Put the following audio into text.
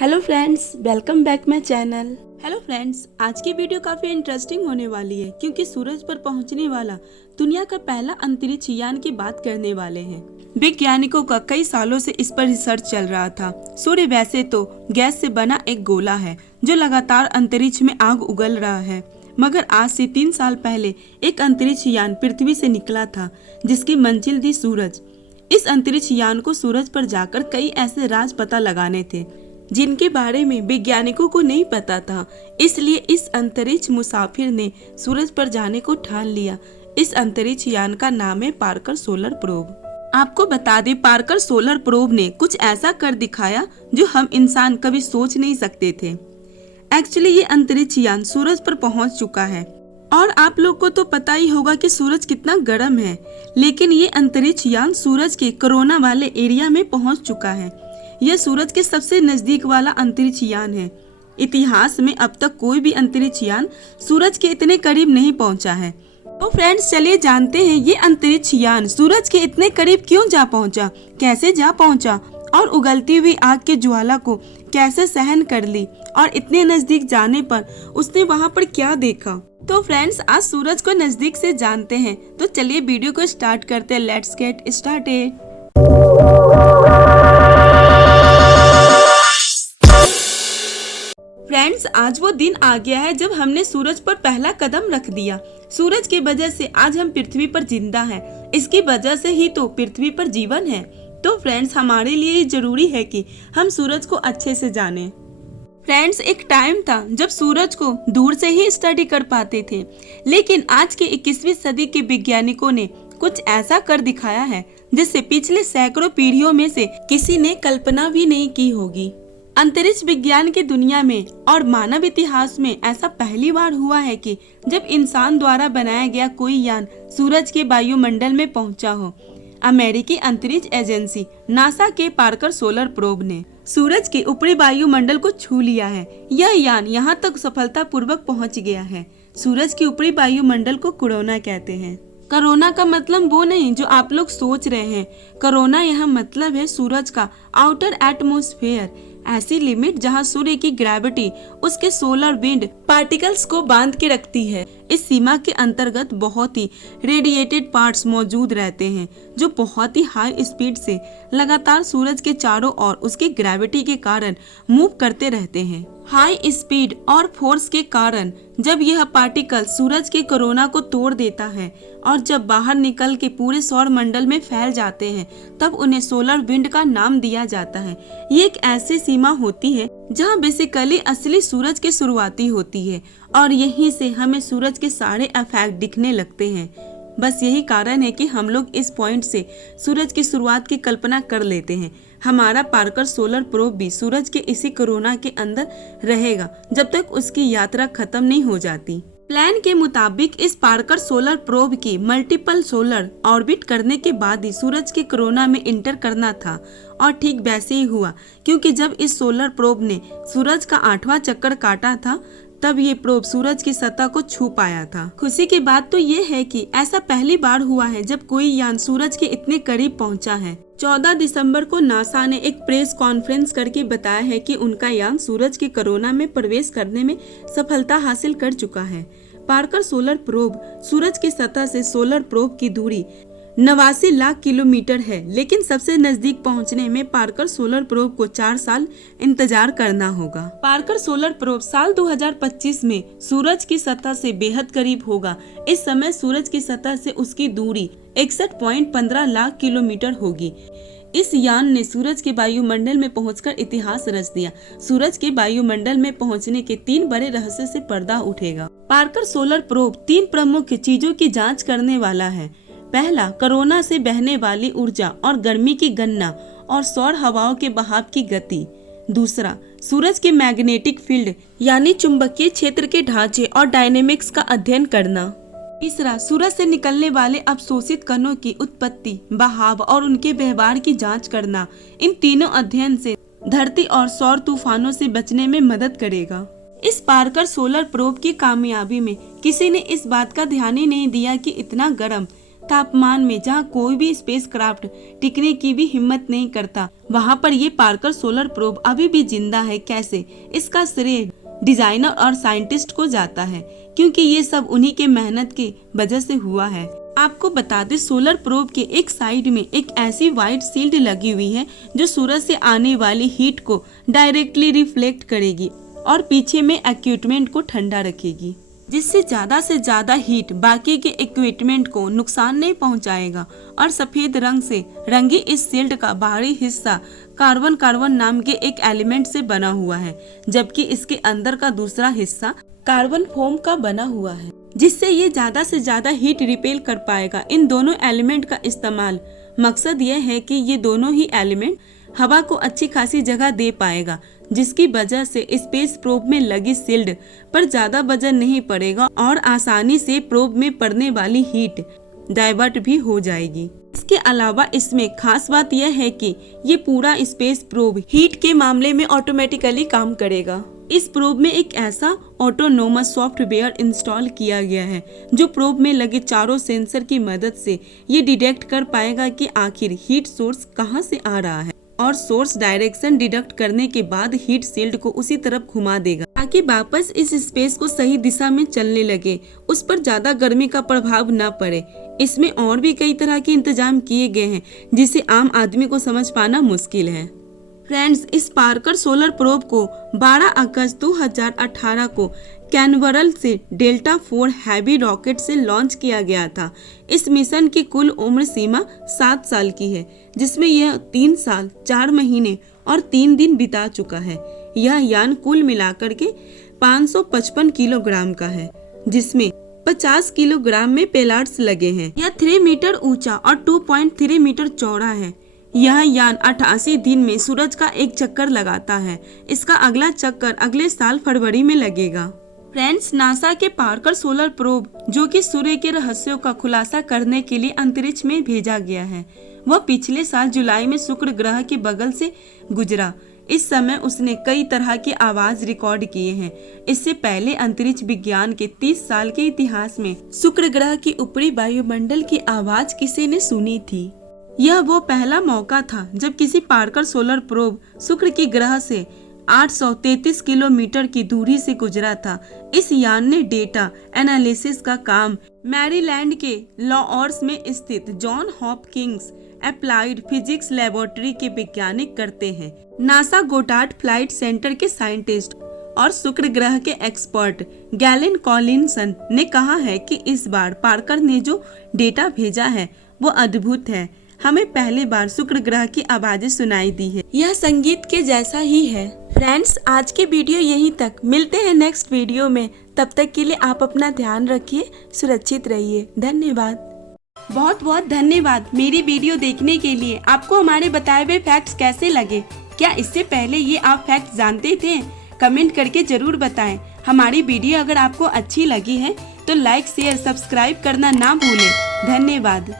Hello friends, welcome back my channel. Hello friends, आज की video काफी इंटरेस्टिंग होने वाली है क्योंकि सूरज पर पहुंचने वाला दुनिया का पहला अंतरिक्ष यान की बात करने वाले हैं। वैज्ञानिकों का कई सालों से इस पर रिसर्च चल रहा था। सूर्य वैसे तो गैस से बना एक गोला है जो लगातार अंतरिक्ष में आग उगल रहा है, मगर आज से 3 साल पहले एक अंतरिक्ष यान पृथ्वी से निकला था जिसकी मंजिल थी सूरज। इस अंतरिक्ष यान को सूरज पर जाकर कई ऐसे राज पता लगाने थे जिनके बारे में वैज्ञानिकों को नहीं पता था, इसलिए इस अंतरिक्ष मुसाफिर ने सूरज पर जाने को ठान लिया। इस अंतरिक्ष यान का नाम है पार्कर सोलर प्रोब। आपको बता दें, पार्कर सोलर प्रोब ने कुछ ऐसा कर दिखाया जो हम इंसान कभी सोच नहीं सकते थे। एक्चुअली ये अंतरिक्ष यान सूरज पर पहुंच चुका है और आप लोग को तो पता ही होगा कि सूरज कितना गर्म है, लेकिन ये अंतरिक्ष यान सूरज के कोरोना वाले एरिया में पहुंच चुका है। यह सूरज के सबसे नजदीक वाला अंतरिक्ष यान है। इतिहास में अब तक कोई भी अंतरिक्ष यान सूरज के इतने करीब नहीं पहुंचा है। तो फ्रेंड्स, चलिए जानते हैं ये अंतरिक्ष यान सूरज के इतने करीब क्यों जा पहुंचा, कैसे जा पहुंचा और उगलती हुई आग के ज्वाला को कैसे सहन कर ली और इतने नजदीक जाने पर उसने वहां पर क्या देखा। तो फ्रेंड्स, आज सूरज को नजदीक से जानते हैं, तो चलिए वीडियो को स्टार्ट करते हैं। Let's get started. फ्रेंड्स, आज वो दिन आ गया है जब हमने सूरज पर पहला कदम रख दिया। सूरज की वजह से आज हम पृथ्वी पर जिंदा हैं। इसकी वजह से ही तो पृथ्वी पर जीवन है। तो फ्रेंड्स, हमारे लिए ये जरूरी है कि हम सूरज को अच्छे से जानें। फ्रेंड्स, एक टाइम था जब सूरज को दूर से ही स्टडी कर पाते थे, लेकिन आज के 21वीं सदी के वैज्ञानिकों ने कुछ ऐसा कर दिखाया है जिससे पिछले सैकड़ों पीढ़ियों में से किसी ने कल्पना भी नहीं की होगी। अंतरिक्ष विज्ञान की दुनिया में और मानव इतिहास में ऐसा पहली बार हुआ है कि जब इंसान द्वारा बनाया गया कोई यान सूरज के वायुमंडल में पहुंचा हो। अमेरिकी अंतरिक्ष एजेंसी नासा के पार्कर सोलर प्रोब ने सूरज के ऊपरी वायुमंडल को छू लिया है। यह यान यहाँ तक सफलतापूर्वक पहुँच गया है। सूरज के ऊपरी वायुमंडल को कोरोना कहते हैं। कोरोना का मतलब वो नहीं जो आप लोग सोच रहे हैं। कोरोना यहाँ मतलब है सूरज का आउटर एटमॉस्फेयर, ऐसी लिमिट जहां सूर्य की ग्रेविटी उसके सोलर विंड पार्टिकल्स को बांध के रखती है। इस सीमा के अंतर्गत बहुत ही रेडिएटेड पार्ट्स मौजूद रहते हैं जो बहुत ही हाई स्पीड से लगातार सूरज के चारों ओर उसकी ग्रेविटी के कारण मूव करते रहते हैं। हाई स्पीड और फोर्स के कारण जब यह पार्टिकल सूरज के कोरोना को तोड़ देता है और जब बाहर निकल के पूरे सौर मंडल में फैल जाते हैं, तब उन्हें सोलर विंड का नाम दिया जाता है। ये एक ऐसी सीमा होती है जहां बेसिकली असली सूरज की शुरुआती होती है और यहीं से हमें सूरज के सारे इफेक्ट दिखने लगते हैं। बस यही कारण है कि हम लोग इस पॉइंट से सूरज की शुरुआत की कल्पना कर लेते हैं। हमारा पार्कर सोलर प्रोब भी सूरज के इसी कोरोना के अंदर रहेगा जब तक उसकी यात्रा खत्म नहीं हो जाती। प्लान के मुताबिक इस पार्कर सोलर प्रोब की मल्टीपल सोलर ऑर्बिट करने के बाद ही सूरज के कोरोना में इंटर करना था और ठीक वैसे ही हुआ, क्योंकि जब इस सोलर प्रोब ने सूरज का 8वां चक्कर काटा था तब ये प्रोब सूरज की सतह को छू पाया था। खुशी की बात तो ये है कि ऐसा पहली बार हुआ है जब कोई यान सूरज के इतने करीब पहुंचा है। 14 दिसंबर को नासा ने एक प्रेस कॉन्फ्रेंस करके बताया है कि उनका यान सूरज के कोरोना में प्रवेश करने में सफलता हासिल कर चुका है। पार्कर सोलर प्रोब सूरज की सतह से सोलर प्रोब की दूरी 89 लाख किलोमीटर है, लेकिन सबसे नजदीक पहुंचने में पार्कर सोलर प्रोब को 4 साल इंतजार करना होगा। पार्कर सोलर प्रोब साल 2025 में सूरज की सतह से बेहद करीब होगा। इस समय सूरज की सतह से उसकी दूरी 61.15 लाख किलोमीटर होगी। इस यान ने सूरज के वायुमंडल में पहुंचकर इतिहास रच दिया। सूरज के वायुमंडल में पहुंचने के 3 बड़े रहस्य से पर्दा उठेगा। पार्कर सोलर प्रोब 3 प्रमुख चीजों की जांच करने वाला है। पहला, कोरोना से बहने वाली ऊर्जा और गर्मी की गणना और सौर हवाओं के बहाव की गति। दूसरा, सूरज के मैग्नेटिक फील्ड यानी चुंबकीय क्षेत्र के ढांचे और डायनेमिक्स का अध्ययन करना। तीसरा, सूरज से निकलने वाले अवशोषित कणों की उत्पत्ति, बहाव और उनके व्यवहार की जांच करना। इन तीनों अध्ययन से धरती और सौर तूफानों से बचने में मदद करेगा। इस पार्कर सोलर प्रोब की कामयाबी में किसी ने इस बात का ध्यान ही नहीं दिया कि इतना गर्म तापमान में जहाँ कोई भी स्पेसक्राफ्ट टिकने की भी हिम्मत नहीं करता, वहाँ पर ये पार्कर सोलर प्रोब अभी भी जिंदा है। कैसे? इसका श्रेय डिजाइनर और साइंटिस्ट को जाता है, क्योंकि ये सब उन्हीं के मेहनत की वजह से हुआ है। आपको बता दें, सोलर प्रोब के एक साइड में एक ऐसी वाइट शील्ड लगी हुई है जो सूरज से आने वाली हीट को डायरेक्टली रिफ्लेक्ट करेगी और पीछे में इक्विपमेंट को ठंडा रखेगी, जिससे ज्यादा से ज्यादा हीट बाकी के इक्विपमेंट को नुकसान नहीं पहुंचाएगा। और सफेद रंग से रंगी इस शील्ड का बाहरी हिस्सा कार्बन नाम के एक एलिमेंट से बना हुआ है, जबकि इसके अंदर का दूसरा हिस्सा कार्बन फोम का बना हुआ है, जिससे ये ज्यादा से ज्यादा हीट रिपेल कर पाएगा। इन दोनों एलिमेंट का इस्तेमाल मकसद यह है कि ये दोनों ही एलिमेंट हवा को अच्छी खासी जगह दे पाएगा, जिसकी वजह से स्पेस प्रोब में लगी शील्ड पर ज्यादा वजन नहीं पड़ेगा और आसानी से प्रोब में पड़ने वाली हीट डाइवर्ट भी हो जाएगी। इसके अलावा इसमें खास बात यह है कि ये पूरा स्पेस प्रोब हीट के मामले में ऑटोमेटिकली काम करेगा। इस प्रोब में एक ऐसा ऑटोनोमस सॉफ्टवेयर इंस्टॉल किया गया है जो प्रोब में लगे चारों सेंसर की मदद से ये डिटेक्ट कर पाएगा कि आखिर हीट सोर्स कहां से आ रहा है, और सोर्स डायरेक्शन डिडक्ट करने के बाद हीट शील्ड को उसी तरफ घुमा देगा ताकि वापस इस स्पेस को सही दिशा में चलने लगे, उस पर ज्यादा गर्मी का प्रभाव न पड़े। इसमें और भी कई तरह के इंतजाम किए गए हैं जिसे आम आदमी को समझ पाना मुश्किल है। फ्रेंड्स, इस पार्कर सोलर प्रोब को 12 अगस्त 2018 को कैनवरल से डेल्टा 4 हैवी रॉकेट से लॉन्च किया गया था। इस मिशन की कुल उम्र सीमा 7 साल की है, जिसमें यह 3 साल 4 महीने और 3 दिन बिता चुका है। यह यान कुल मिलाकर के 555 किलोग्राम का है, जिसमें 50 किलोग्राम में पेलार्ड्स लगे हैं। यह 3 मीटर ऊंचा और 2.3 मीटर चौड़ा है। यह यान 88 दिन में सूरज का एक चक्कर लगाता है। इसका अगला चक्कर अगले साल फरवरी में लगेगा। फ्रेंड्स, नासा के पार्कर सोलर प्रोब, जो कि सूर्य के रहस्यों का खुलासा करने के लिए अंतरिक्ष में भेजा गया है, वह पिछले साल जुलाई में शुक्र ग्रह के बगल से गुजरा। इस समय उसने कई तरह की आवाज रिकॉर्ड किए हैं। इससे पहले अंतरिक्ष विज्ञान के 30 साल के इतिहास में शुक्र ग्रह की ऊपरी वायुमंडल की आवाज किसी ने सुनी थी। यह वो पहला मौका था जब किसी पार्कर सोलर प्रोब शुक्र की ग्रह से 833 किलोमीटर की दूरी से गुजरा था। इस यान ने डेटा एनालिसिस का काम मैरीलैंड के लॉर्ड्स में स्थित John Hopkins applied physics laboratory के वैज्ञानिक करते हैं। नासा गोडार्ड फ्लाइट सेंटर के साइंटिस्ट और शुक्र ग्रह के एक्सपर्ट गैलेन कॉलिंसन ने कहा है कि इस बार पार्कर ने जो डेटा भेजा है वो अद्भुत है। हमें पहली बार शुक्र ग्रह की आवाजें सुनाई दी है। यह संगीत के जैसा ही है। फ्रेंड्स, आज की वीडियो यहीं तक। मिलते हैं नेक्स्ट वीडियो में। तब तक के लिए आप अपना ध्यान रखिए, सुरक्षित रहिए। धन्यवाद। बहुत बहुत धन्यवाद मेरी वीडियो देखने के लिए। आपको हमारे बताए हुए फैक्ट्स कैसे लगे? क्या इससे पहले ये आप फैक्ट जानते थे? कमेंट करके जरूर बताएं। हमारी वीडियो अगर आपको अच्छी लगी है तो लाइक शेयर सब्सक्राइब करना ना भूलें। धन्यवाद।